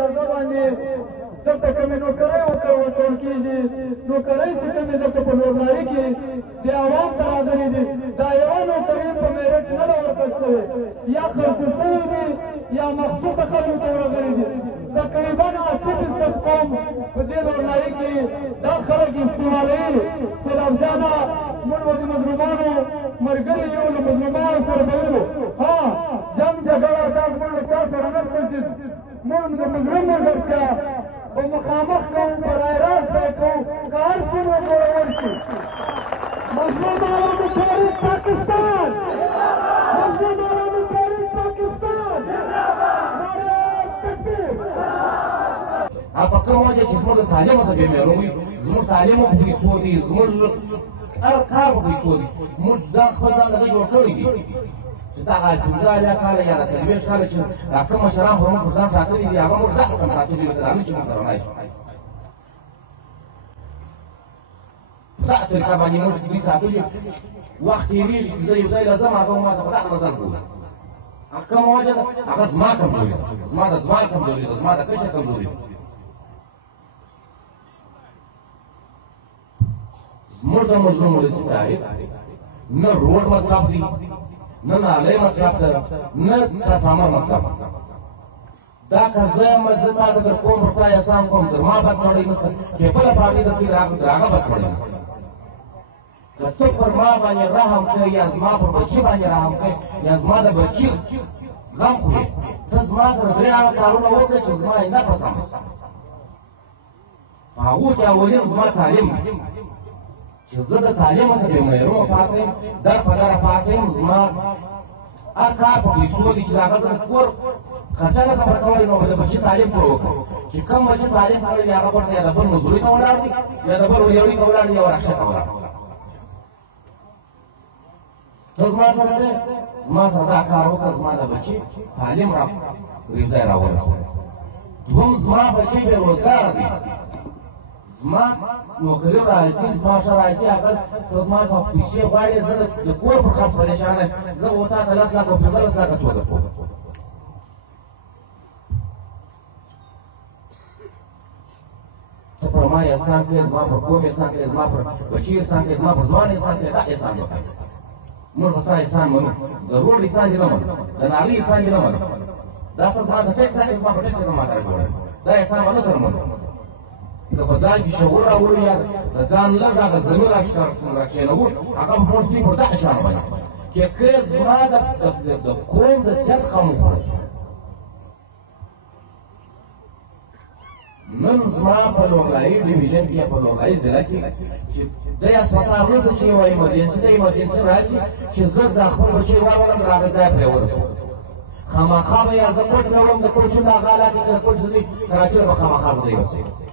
اجازه باندې دلته کومې نوکرۍ ورکول کېږي نوکرۍ چې کومې دلته په لوړلاري کې د عوام ته راغلي دي دا یوه نوکري په میرټ نه ده ورکړل شوې یا خرڅې شوي دي یا مخصوصه خلکو ته ورغلي دي تقریبا 80% قوم په دې لوړلاري کې دا خلک استعمالوي سیلاب جانه موږ به د مظلومانو ملګري یو له مظلومانو سره به وو ها جنګ جګړه دا زموږ له چا سره نشته چې موږ د مظلوم ملګرتیا په مخامخ کوو په رای راست ځای کوو که هر څه مو جوړول شي مظلومانو تحریک پاکستان مظلومانو تحریک پاکستان نعره تکبیر په کوم وجه چې زموږ د تعلیم څخه بې معلوم وي زموږ تعلیم هم په پیسو دی زموږ هر کار په پیسو دی موږ ځان خپل ځان دغه جوړ کړی دي چې دغه 15 کاله یا 40 کاله چې دا کوم مشران خو موږ ځان ساتلي دي هغه موږ دغه کوم ساتلي دي لکه دا نه چې موږ سره نه شي دا طریقه باندې موږ دوی ساتلي وخت تېرېږي چې زه یو ځای راځم هغه ما ته په دغه نظر کوي هغه کومه وجه ده هغه زما کمزوري ده زما د ځوان کمزوري ده زما د کشر کمزوري ده زموږ د مظلوم ولسي تحریک نه روډ مطلب دی نه نالۍ مطلب ده نه ټرانسفارمر مطلب دا که زه یم زه تا در کوم پر تا احسان کوم در ما بد سړی نشته چې بله پارټي درکړي د هغه بد سړی نشته که ته پر ما باندې رحم کوې یا زما پر بچي باندې رحم کوې یا زما د بچي غم خورې ته زما سره درې هغه کارونه وکړه چې زما یې نه پسند په هغو کې اولین زما تعلیم چې زه د تعلیم څخه بې محرومه پاتې یم در په دره پاتې یم زما هر کار په پیسو دي چې د هغه زه د کور خرچه نه خبره کولی نو به د بچي تعلیم څه وکړم چې کوم بچي تعلیم کړی دی هغه بېرته یا د بل مزدوري ته ولاړ دي یا د بل ولیوړي ته ولاړ دي یا ورکشه ته ولاړ ته زما سره دی زما سره دا کار وکړه زما د بچي تعلیم را ځای راورسوه دوم زما بچي بېروزګاره دي زما نوکري راځي زما ښه راځي هغه ته زما څخه پیسې غواړې زه د کور پر خرڅ پریشانه زه به تا ته 10 لکه 15 لکه څه درکوم ته پر ما احسان کوې زما پر کور احسان کوې زما پر بچي احسان کوې زما پر ځوان احسان کوې دا احسان به کوې موږ به ستا احسان منو د روډ احسان دې نه منو د نالۍ احسان دې نه منو دا ته زما د ټیکس احسان زما په ټیکس زما کار جوړوي دا احسان به نه سره منو که په ځان کې شعور راوړي یا د ځان لږ هغه ضمیر راکښېنوو هغه به موږ دوی پر دغه شان باندې چې که زما د قوم د صحت غم وخوري نن زما په لومړني ډیویژن کې په لومړني ضلع کې چې د اسپتال نه چې یوه ایمرجنسي د ایمرجنسي راشي چې زه د خپل بچي واولم د هغه ځای پرې ورسوم خامخا به یې زه کوټ نه وړم د کوټ نه هغه علاقې کې د کوټ ځینې کراچۍ به خامخا زه دی رسوم